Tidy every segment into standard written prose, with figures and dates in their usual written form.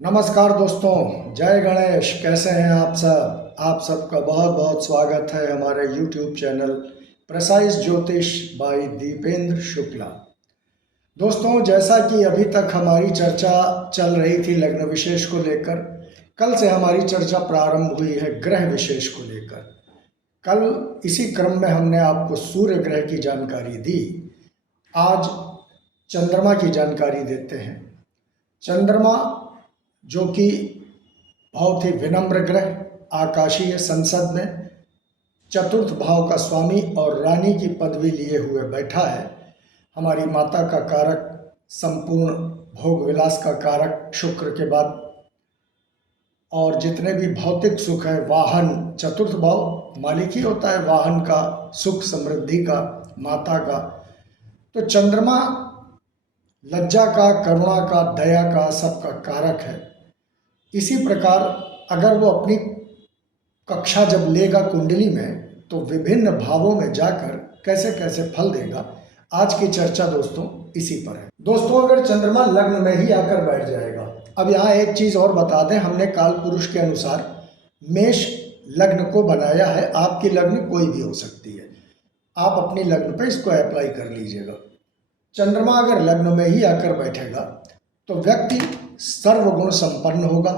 नमस्कार दोस्तों, जय गणेश। कैसे हैं आप सब? आप सबका बहुत बहुत स्वागत है हमारे YouTube चैनल प्रेसाइज ज्योतिष बाय दीपेंद्र शुक्ला। दोस्तों, जैसा कि अभी तक हमारी चर्चा चल रही थी लग्न विशेष को लेकर, कल से हमारी चर्चा प्रारंभ हुई है ग्रह विशेष को लेकर। कल इसी क्रम में हमने आपको सूर्य ग्रह की जानकारी दी। आज चंद्रमा की जानकारी देते हैं। चंद्रमा जो कि बहुत ही विनम्र ग्रह, आकाशीय संसद में चतुर्थ भाव का स्वामी और रानी की पदवी लिए हुए बैठा है। हमारी माता का कारक, संपूर्ण भोग विलास का कारक शुक्र के बाद, और जितने भी भौतिक सुख है, वाहन, चतुर्थ भाव मालिक ही होता है वाहन का, सुख समृद्धि का, माता का। तो चंद्रमा लज्जा का, करुणा का, दया का, सबका कारक है। इसी प्रकार अगर वो अपनी कक्षा जब लेगा कुंडली में, तो विभिन्न भावों में जाकर कैसे कैसे फल देगा, आज की चर्चा दोस्तों इसी पर है। दोस्तों, अगर चंद्रमा लग्न में ही आकर बैठ जाएगा, अब यहाँ एक चीज और बता दें, हमने काल पुरुष के अनुसार मेष लग्न को बनाया है। आपकी लग्न कोई भी हो सकती है, आप अपनी लग्न पे इसको अप्लाई कर लीजिएगा। चंद्रमा अगर लग्न में ही आकर बैठेगा तो व्यक्ति सर्वगुण संपन्न होगा,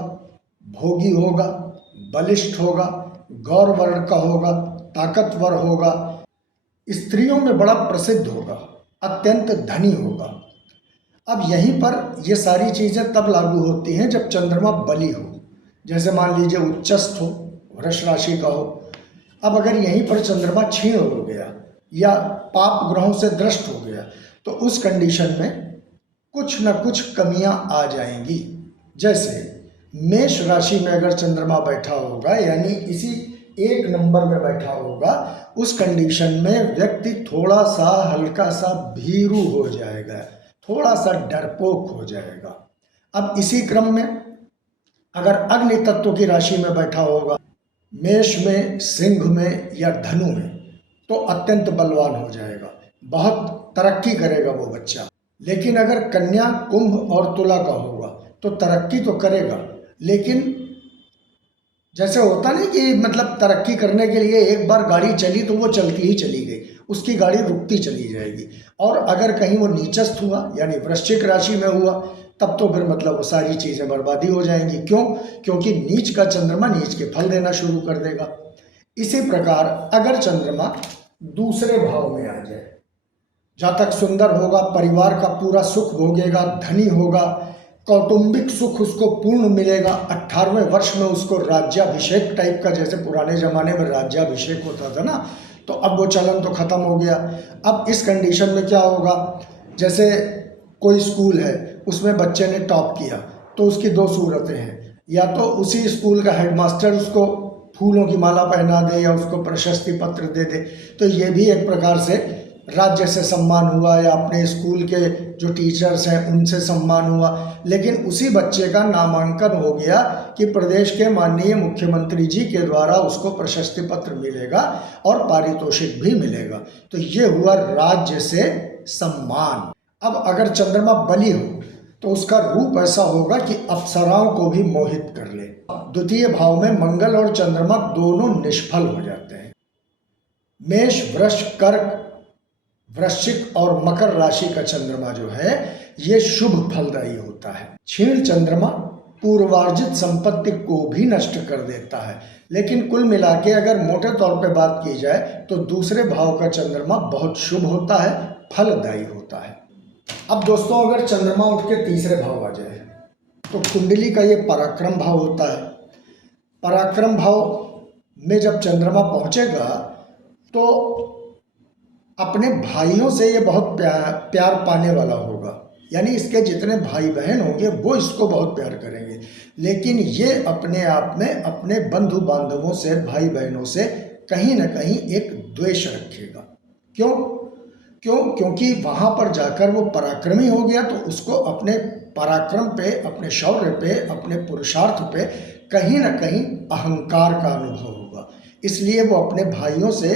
भोगी होगा, बलिष्ठ होगा, गौर वर्ण का होगा, ताकतवर होगा, स्त्रियों में बड़ा प्रसिद्ध होगा, अत्यंत धनी होगा। अब यहीं पर ये सारी चीज़ें तब लागू होती हैं जब चंद्रमा बली हो। जैसे मान लीजिए उच्चस्थ हो, वृष राशि का हो। अब अगर यहीं पर चंद्रमा क्षीण हो गया या पाप ग्रहों से दृष्ट हो गया, तो उस कंडीशन में कुछ न कुछ कमियां आ जाएंगी। जैसे मेष राशि में अगर चंद्रमा बैठा होगा, यानी इसी एक नंबर में बैठा होगा, उस कंडीशन में व्यक्ति थोड़ा सा हल्का सा भीरू हो जाएगा, थोड़ा सा डरपोक हो जाएगा। अब इसी क्रम में अगर अग्नि तत्व की राशि में बैठा होगा, मेष में, सिंह में या धनु में, तो अत्यंत बलवान हो जाएगा, बहुत तरक्की करेगा वो बच्चा। लेकिन अगर कन्या, कुंभ और तुला का होगा तो तरक्की तो करेगा, लेकिन जैसे होता नहीं कि मतलब तरक्की करने के लिए एक बार गाड़ी चली तो वो चलती ही चली गई, उसकी गाड़ी रुकती चली जाएगी। और अगर कहीं वो नीचस्थ हुआ, यानी वृश्चिक राशि में हुआ, तब तो फिर मतलब वो सारी चीज़ें बर्बादी हो जाएंगी। क्यों? क्योंकि नीच का चंद्रमा नीच के फल देना शुरू कर देगा। इसी प्रकार अगर चंद्रमा दूसरे भाव में आ जाए, जातक सुंदर होगा, परिवार का पूरा सुख भोगेगा, धनी होगा, कौटुंबिक सुख उसको पूर्ण मिलेगा। 18वें वर्ष में उसको राज्याभिषेक टाइप का, जैसे पुराने ज़माने में राज्याभिषेक होता था ना, तो अब वो चलन तो ख़त्म हो गया। अब इस कंडीशन में क्या होगा, जैसे कोई स्कूल है, उसमें बच्चे ने टॉप किया, तो उसकी दो सूरतें हैं। या तो उसी स्कूल का हेडमास्टर उसको फूलों की माला पहना दे या उसको प्रशस्ति पत्र दे दे, तो ये भी एक प्रकार से राज्य से सम्मान हुआ, या अपने स्कूल के जो टीचर्स हैं उनसे सम्मान हुआ। लेकिन उसी बच्चे का नामांकन हो गया कि प्रदेश के माननीय मुख्यमंत्री जी के द्वारा उसको प्रशस्ति पत्र मिलेगा और पारितोषिक भी मिलेगा, तो ये हुआ राज्य से सम्मान। अब अगर चंद्रमा बली हो तो उसका रूप ऐसा होगा कि अप्सराओं को भी मोहित कर ले। द्वितीय भाव में मंगल और चंद्रमा दोनों निष्फल हो जाते हैं। मेष, वृष, कर्क, वृश्चिक और मकर राशि का चंद्रमा जो है ये शुभ फलदायी होता है। क्षीण चंद्रमा पूर्वार्जित संपत्ति को भी नष्ट कर देता है। लेकिन कुल मिला के अगर मोटे तौर पे बात की जाए तो दूसरे भाव का चंद्रमा बहुत शुभ होता है, फलदायी होता है। अब दोस्तों, अगर चंद्रमा उठ के तीसरे भाव आ जाए तो कुंडली का ये पराक्रम भाव होता है। पराक्रम भाव में जब चंद्रमा पहुंचेगा तो अपने भाइयों से ये बहुत प्यार पाने वाला होगा, यानी इसके जितने भाई बहन होंगे वो इसको बहुत प्यार करेंगे। लेकिन ये अपने आप में अपने बंधु बांधवों से, भाई बहनों से कहीं ना कहीं एक द्वेष रखेगा। क्योंकि वहाँ पर जाकर वो पराक्रमी हो गया, तो उसको अपने पराक्रम पे, अपने शौर्य पे, अपने पुरुषार्थ पे कहीं ना कहीं अहंकार का अनुभव होगा। इसलिए वो अपने भाइयों से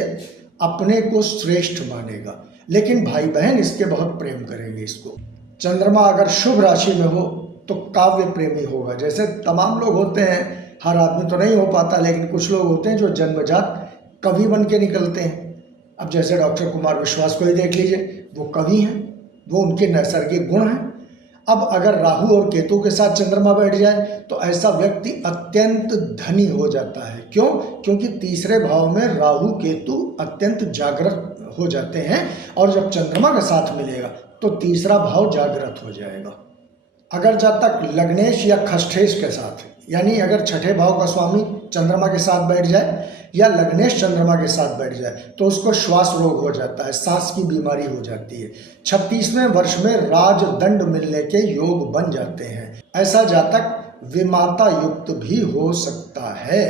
अपने को श्रेष्ठ मानेगा, लेकिन भाई बहन इसके बहुत प्रेम करेंगे इसको। चंद्रमा अगर शुभ राशि में हो तो काव्य प्रेमी होगा। जैसे तमाम लोग होते हैं, हर आदमी तो नहीं हो पाता, लेकिन कुछ लोग होते हैं जो जन्मजात कवि बन के निकलते हैं। अब जैसे डॉक्टर कुमार विश्वास को ही देख लीजिए, वो कवि हैं, वो उनके नैसर्गिक गुण हैं। अब अगर राहु और केतु के साथ चंद्रमा बैठ जाए तो ऐसा व्यक्ति अत्यंत धनी हो जाता है। क्यों? क्योंकि तीसरे भाव में राहु केतु अत्यंत जागृत हो जाते हैं, और जब चंद्रमा का साथ मिलेगा तो तीसरा भाव जागृत हो जाएगा। अगर जातक लग्नेश या खष्ठेश के साथ, यानी अगर छठे भाव का स्वामी चंद्रमा के साथ बैठ जाए या लग्नेश चंद्रमा के साथ बैठ जाए तो उसको श्वास रोग हो जाता है, सांस की बीमारी हो जाती है। 36वें वर्ष में राजदंड मिलने के योग बन जाते हैं। ऐसा जातक विमाता युक्त भी हो सकता है।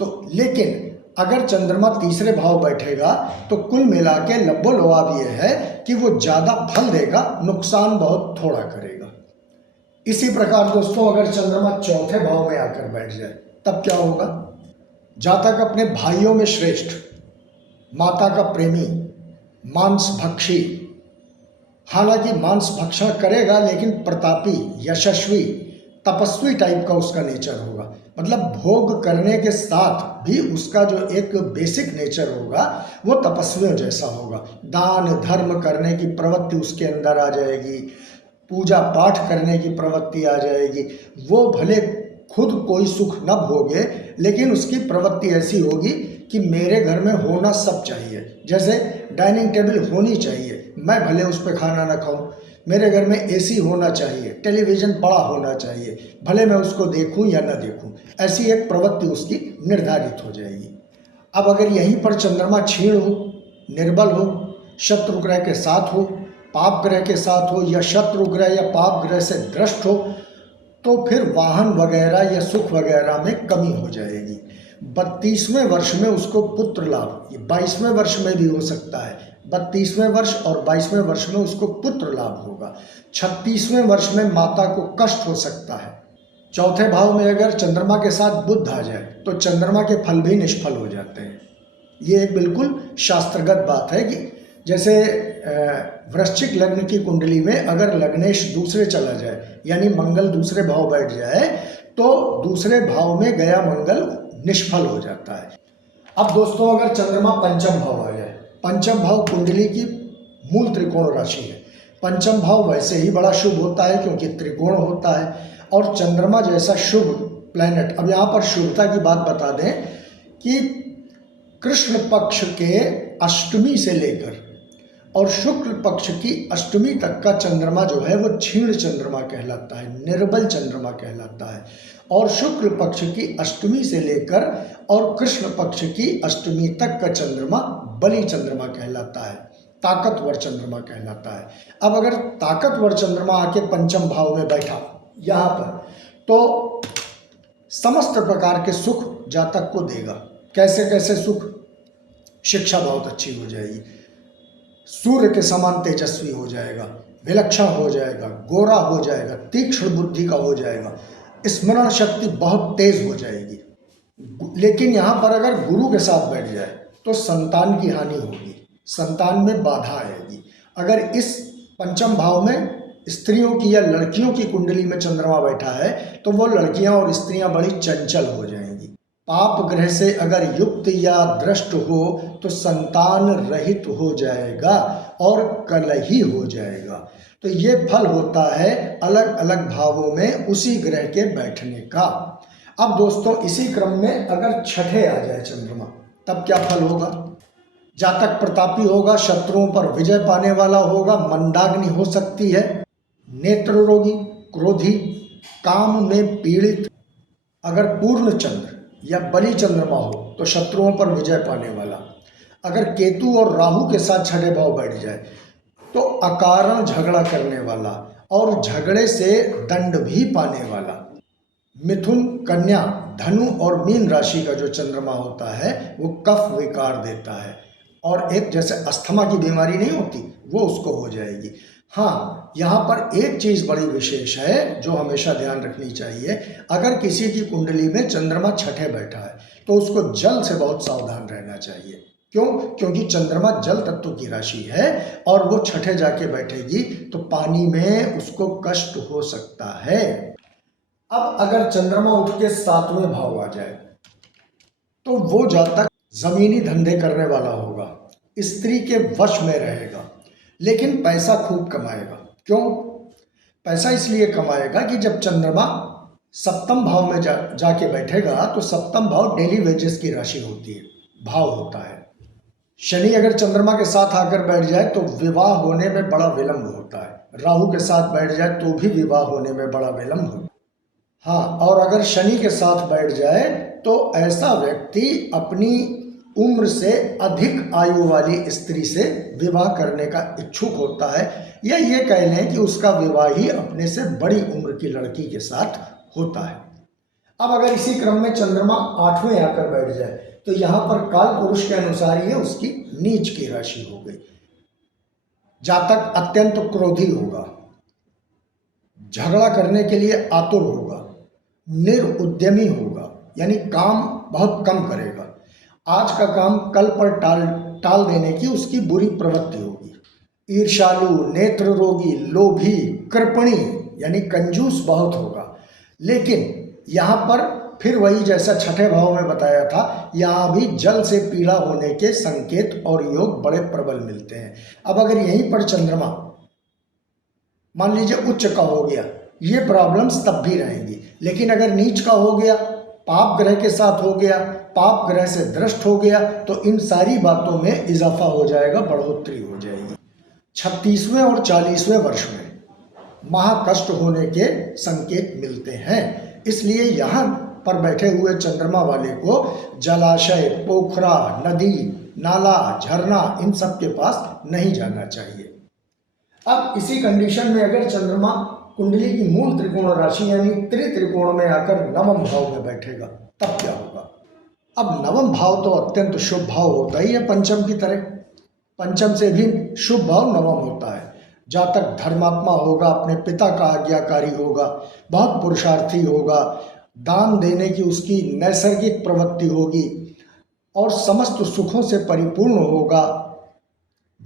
तो लेकिन अगर चंद्रमा तीसरे भाव बैठेगा तो कुल मिला के लब्बो-लुआब ये है कि वो ज़्यादा फल देगा, नुकसान बहुत थोड़ा करेगा। इसी प्रकार दोस्तों, अगर चंद्रमा चौथे भाव में आकर बैठ जाए तब क्या होगा? जातक अपने भाइयों में श्रेष्ठ, माता का प्रेमी, मांस भक्षी, हालांकि मांस भक्षण करेगा लेकिन प्रतापी, यशस्वी, तपस्वी टाइप का उसका नेचर होगा। मतलब भोग करने के साथ भी उसका जो एक बेसिक नेचर होगा वो तपस्वियों जैसा होगा। दान धर्म करने की प्रवृत्ति उसके अंदर आ जाएगी, पूजा पाठ करने की प्रवृत्ति आ जाएगी। वो भले खुद कोई सुख न भोगे, लेकिन उसकी प्रवृत्ति ऐसी होगी कि मेरे घर में होना सब चाहिए। जैसे डाइनिंग टेबल होनी चाहिए, मैं भले उस पर खाना ना खाऊं, मेरे घर में एसी होना चाहिए, टेलीविज़न बड़ा होना चाहिए, भले मैं उसको देखूं या ना देखूं। ऐसी एक प्रवृत्ति उसकी निर्धारित हो जाएगी। अब अगर यहीं पर चंद्रमा क्षीण हो, निर्बल हो, शत्रु ग्रह के साथ हो, पाप ग्रह के साथ हो, या शत्रु ग्रह या पाप ग्रह से दृष्ट हो, तो फिर वाहन वगैरह या सुख वगैरह में कमी हो जाएगी। 32वें वर्ष में उसको पुत्र लाभ, ये 22वें वर्ष में भी हो सकता है, 32वें वर्ष और 22वें वर्ष में उसको पुत्र लाभ होगा। 36वें वर्ष में माता को कष्ट हो सकता है। चौथे भाव में अगर चंद्रमा के साथ बुध आ जाए तो चंद्रमा के फल भी निष्फल हो जाते हैं। ये एक बिल्कुल शास्त्रगत बात है कि जैसे वृश्चिक लग्न की कुंडली में अगर लग्नेश दूसरे चला जाए, यानी मंगल दूसरे भाव बैठ जाए, तो दूसरे भाव में गया मंगल निष्फल हो जाता है। अब दोस्तों, अगर चंद्रमा पंचम भाव आ जाए, पंचम भाव कुंडली की मूल त्रिकोण राशि है। पंचम भाव वैसे ही बड़ा शुभ होता है क्योंकि त्रिकोण होता है, और चंद्रमा जैसा शुभ प्लैनेट। अब यहाँ पर शुभता की बात बता दें कि कृष्ण पक्ष के अष्टमी से लेकर और शुक्ल पक्ष की अष्टमी तक का चंद्रमा जो है वो क्षीण चंद्रमा कहलाता है, निर्बल चंद्रमा कहलाता है। और शुक्ल पक्ष की अष्टमी से लेकर और कृष्ण पक्ष की अष्टमी तक का चंद्रमा बली चंद्रमा कहलाता है, ताकतवर चंद्रमा कहलाता है। अब अगर ताकतवर चंद्रमा आके पंचम भाव में बैठा यहाँ पर, तो समस्त प्रकार के सुख जातक को देगा। कैसे कैसे सुख? शिक्षा बहुत अच्छी हो जाएगी, सूर्य के समान तेजस्वी हो जाएगा, विलक्षण हो जाएगा, गोरा हो जाएगा, तीक्ष्ण बुद्धि का हो जाएगा, स्मरण शक्ति बहुत तेज हो जाएगी। लेकिन यहाँ पर अगर गुरु के साथ बैठ जाए तो संतान की हानि होगी, संतान में बाधा आएगी। अगर इस पंचम भाव में स्त्रियों की या लड़कियों की कुंडली में चंद्रमा बैठा है तो वो लड़कियां और स्त्रियां बड़ी चंचल हो जाएंगी। पाप ग्रह से अगर युक्त या दृष्ट हो तो संतान रहित हो जाएगा और कलही हो जाएगा। तो ये फल होता है अलग अलग भावों में उसी ग्रह के बैठने का। अब दोस्तों, इसी क्रम में अगर छठे आ जाए चंद्रमा तब क्या फल होगा? जातक प्रतापी होगा, शत्रुओं पर विजय पाने वाला होगा, मंदाग्नि हो सकती है, नेत्र रोगी, क्रोधी, काम में पीड़ित। अगर पूर्ण चंद्र या बली चंद्रमा हो तो शत्रुओं पर विजय पाने वाला। अगर केतु और राहु के साथ छठे भाव बैठ जाए तो अकारण झगड़ा करने वाला और झगड़े से दंड भी पाने वाला। मिथुन, कन्या, धनु और मीन राशि का जो चंद्रमा होता है वो कफ विकार देता है, और एक जैसे अस्थमा की बीमारी नहीं होती वो उसको हो जाएगी। हाँ, यहाँ पर एक चीज़ बड़ी विशेष है जो हमेशा ध्यान रखनी चाहिए। अगर किसी की कुंडली में चंद्रमा छठे बैठा है तो उसको जल से बहुत सावधान रहना चाहिए, क्यों? क्योंकि चंद्रमा जल तत्व की राशि है और वो छठे जाके बैठेगी तो पानी में उसको कष्ट हो सकता है। अब अगर चंद्रमा उठ के 7वें भाव आ जाए तो वो जातक जमीनी धंधे करने वाला होगा, स्त्री के वश में रहेगा, लेकिन पैसा खूब कमाएगा। क्यों? पैसा इसलिए कमाएगा कि जब चंद्रमा सप्तम भाव में जाके बैठेगा तो सप्तम भाव डेली वेजेस की राशि होती है, भाव होता है। शनि अगर चंद्रमा के साथ आकर बैठ जाए तो विवाह होने में बड़ा विलंब होता है। राहु के साथ बैठ जाए तो भी विवाह होने में बड़ा विलंब होता है। हाँ, और अगर शनि के साथ बैठ जाए तो ऐसा व्यक्ति अपनी उम्र से अधिक आयु वाली स्त्री से विवाह करने का इच्छुक होता है, या ये कह लें कि उसका विवाह ही अपने से बड़ी उम्र की लड़की के साथ होता है। अब अगर इसी क्रम में चंद्रमा 8वें आकर बैठ जाए तो यहाँ पर काल पुरुष के अनुसार ये उसकी नीच की राशि हो गई। जातक अत्यंत क्रोधी होगा, झगड़ा करने के लिए आतुर होगा, निरुद्यमी होगा, यानी काम बहुत कम करेगा, आज का काम कल पर टाल देने की उसकी बुरी प्रवृत्ति होगी। ईर्ष्यालु, नेत्र रोगी, लोभी, कृपणी यानी कंजूस बहुत होगा। लेकिन यहाँ पर फिर वही जैसा छठे भाव में बताया था, यहाँ भी जल से पीड़ा होने के संकेत और योग बड़े प्रबल मिलते हैं। अब अगर यहीं पर चंद्रमा मान लीजिए उच्च का हो गया, ये प्रॉब्लम्स तब भी रहेंगी। लेकिन अगर नीच का हो गया, पाप ग्रह के साथ हो गया, पाप ग्रह से दृष्ट हो गया, तो इन सारी बातों में इजाफा हो जाएगा, बढ़ोतरी हो जाएगी। 36वें और 40वें वर्ष में महाकष्ट होने के संकेत मिलते हैं। इसलिए यहाँ पर बैठे हुए चंद्रमा वाले को जलाशय, पोखरा, नदी, नाला, झरना इन सब के पास नहीं जाना चाहिए। अब इसी कंडीशन में अगर चंद्रमा कुंडली की मूल त्रिकोण राशि यानी त्रित्रिकोण में आकर नवम भाव में बैठेगा तब क्या होगा? अब नवम भाव तो अत्यंत शुभ भाव होता ही है पंचम की तरह। पंचम से भी शुभ भाव नवम होता है। जातक धर्मात्मा होगा, अपने पिता का आज्ञाकारी होगा, बहुत पुरुषार्थी होगा, दान देने की उसकी नैसर्गिक प्रवृत्ति होगी और समस्त सुखों से परिपूर्ण होगा।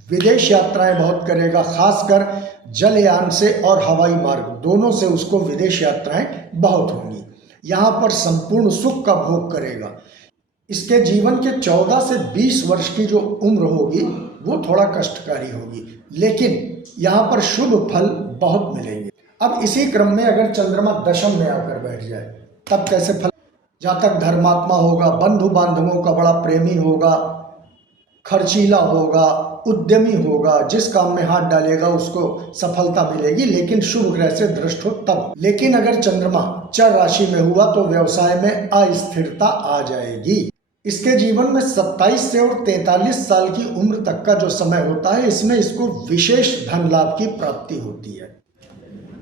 विदेश यात्राएं बहुत करेगा, खासकर जलयान से और हवाई मार्ग दोनों से उसको विदेश यात्राएं बहुत होंगी। यहाँ पर संपूर्ण सुख का भोग करेगा। इसके जीवन के 14 से 20 वर्ष की जो उम्र होगी वो थोड़ा कष्टकारी होगी, लेकिन यहाँ पर शुभ फल बहुत मिलेंगे। अब इसी क्रम में अगर चंद्रमा दशम में आकर बैठ जाए तब कैसे फल? जातक धर्मात्मा होगा, बंधु बांधवों का बड़ा प्रेमी होगा, खर्चीला होगा, उद्यमी होगा, जिस काम में हाथ डालेगा उसको सफलता मिलेगी, लेकिन शुभ ग्रह से दृष्ट हो तब। लेकिन अगर चंद्रमा चर राशि में हुआ तो व्यवसाय में अस्थिरता आ जाएगी। इसके जीवन में 27 से और 43 साल की उम्र तक का जो समय होता है, इसमें इसको विशेष धन लाभ की प्राप्ति होती है।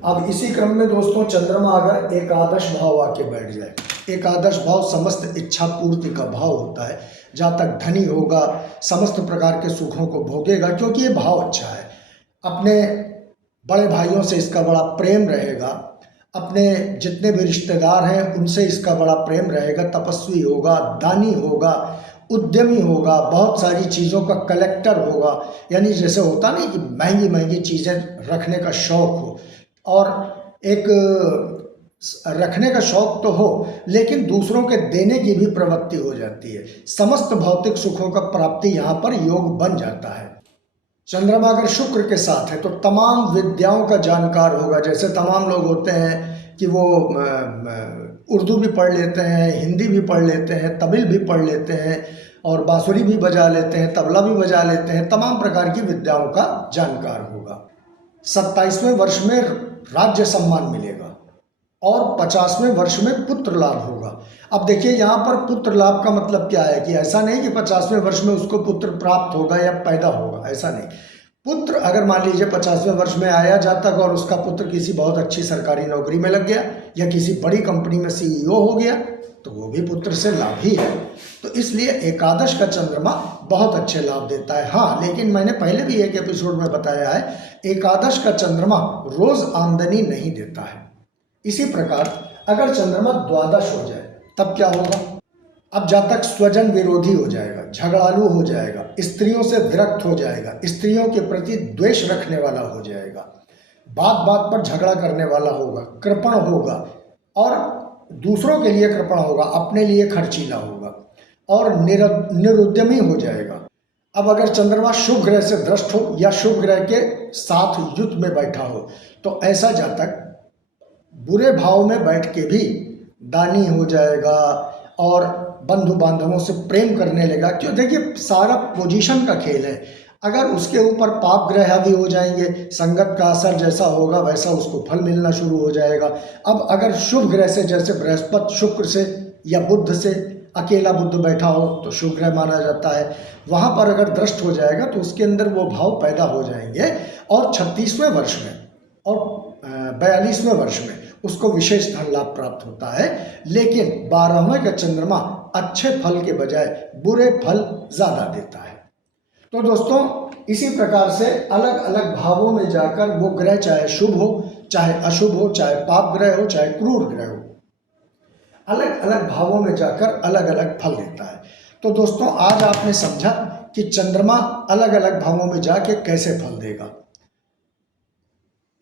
अब इसी क्रम में दोस्तों चंद्रमा अगर एकादश भाव आके बैठ जाए, एकादश भाव समस्त इच्छा पूर्ति का भाव होता है। जातक धनी होगा, समस्त प्रकार के सुखों को भोगेगा क्योंकि ये भाव अच्छा है। अपने बड़े भाइयों से इसका बड़ा प्रेम रहेगा, अपने जितने भी रिश्तेदार हैं उनसे इसका बड़ा प्रेम रहेगा। तपस्वी होगा, दानी होगा, उद्यमी होगा, बहुत सारी चीज़ों का कलेक्टर होगा, यानी जैसे होता नहीं कि महंगी महंगी चीज़ें रखने का शौक़ हो, और एक रखने का शौक़ तो हो लेकिन दूसरों के देने की भी प्रवृत्ति हो जाती है। समस्त भौतिक सुखों का प्राप्ति यहाँ पर योग बन जाता है। चंद्रमा अगर शुक्र के साथ है तो तमाम विद्याओं का जानकार होगा। जैसे तमाम लोग होते हैं कि वो उर्दू भी पढ़ लेते हैं, हिंदी भी पढ़ लेते हैं, तमिल भी पढ़ लेते हैं और बांसुरी भी बजा लेते हैं, तबला भी बजा लेते हैं, तमाम प्रकार की विद्याओं का जानकार होगा। 27वें वर्ष में राज्य सम्मान मिलेगा और 50वें वर्ष में पुत्र लाभ होगा। अब देखिए यहाँ पर पुत्र लाभ का मतलब क्या है कि ऐसा नहीं कि 50वें वर्ष में उसको पुत्र प्राप्त होगा या पैदा होगा, ऐसा नहीं। पुत्र अगर मान लीजिए 50वें वर्ष में आया जातक और उसका पुत्र किसी बहुत अच्छी सरकारी नौकरी में लग गया या किसी बड़ी कंपनी में CEO हो गया तो वो भी पुत्र से लाभ ही है। तो इसलिए एकादश का चंद्रमा बहुत अच्छे लाभ देता है। हाँ, लेकिन मैंने पहले भी एक एपिसोड में बताया है, एकादश का चंद्रमा रोज आमदनी नहीं देता है। इसी प्रकार अगर चंद्रमा द्वादश हो जाए तब क्या होगा? अब जातक स्वजन विरोधी हो जाएगा, झगड़ालू हो जाएगा, स्त्रियों से विरक्त हो जाएगा, स्त्रियों के प्रति द्वेष रखने वाला हो जाएगा, बात बात पर झगड़ा करने वाला होगा, कृपण होगा और दूसरों के लिए कृपण होगा, अपने लिए खर्चीला होगा और निरुद्यमी हो जाएगा। अब अगर चंद्रमा शुभ ग्रह से भ्रष्ट हो या शुभ ग्रह के साथ युद्ध में बैठा हो तो ऐसा जातक बुरे भाव में बैठ के भी दानी हो जाएगा और बंधु बांधवों से प्रेम करने लगेगा। क्यों, देखिए सारा पोजीशन का खेल है। अगर उसके ऊपर पाप ग्रह भी हो जाएंगे, संगत का असर जैसा होगा वैसा उसको फल मिलना शुरू हो जाएगा। अब अगर शुभ ग्रह से जैसे बृहस्पति शुक्र से या बुध से, अकेला बुध बैठा हो तो शुभ ग्रह माना जाता है, वहाँ पर अगर दृष्ट हो जाएगा तो उसके अंदर वो भाव पैदा हो जाएंगे और 36वें वर्ष में और 42वें वर्ष में उसको विशेष धन लाभ प्राप्त होता है। लेकिन 12वें का चंद्रमा अच्छे फल के बजाय बुरे फल ज़्यादा देता है। तो दोस्तों इसी प्रकार से अलग अलग भावों में जाकर वो ग्रह चाहे शुभ हो चाहे अशुभ हो, चाहे पाप ग्रह हो चाहे क्रूर ग्रह हो, अलग अलग भावों में जाकर अलग अलग फल देता है। तो दोस्तों आज आपने समझा कि चंद्रमा अलग अलग भावों में जाके कैसे फल देगा।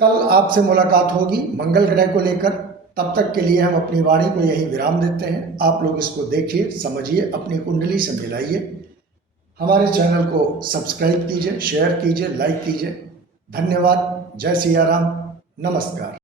कल आपसे मुलाकात होगी मंगल ग्रह को लेकर। तब तक के लिए हम अपनी वाणी को यही विराम देते हैं। आप लोग इसको देखिए, समझिए, अपनी कुंडली से मिलाइए। हमारे चैनल को सब्सक्राइब कीजिए, शेयर कीजिए, लाइक कीजिए। धन्यवाद। जय सिया राम। नमस्कार।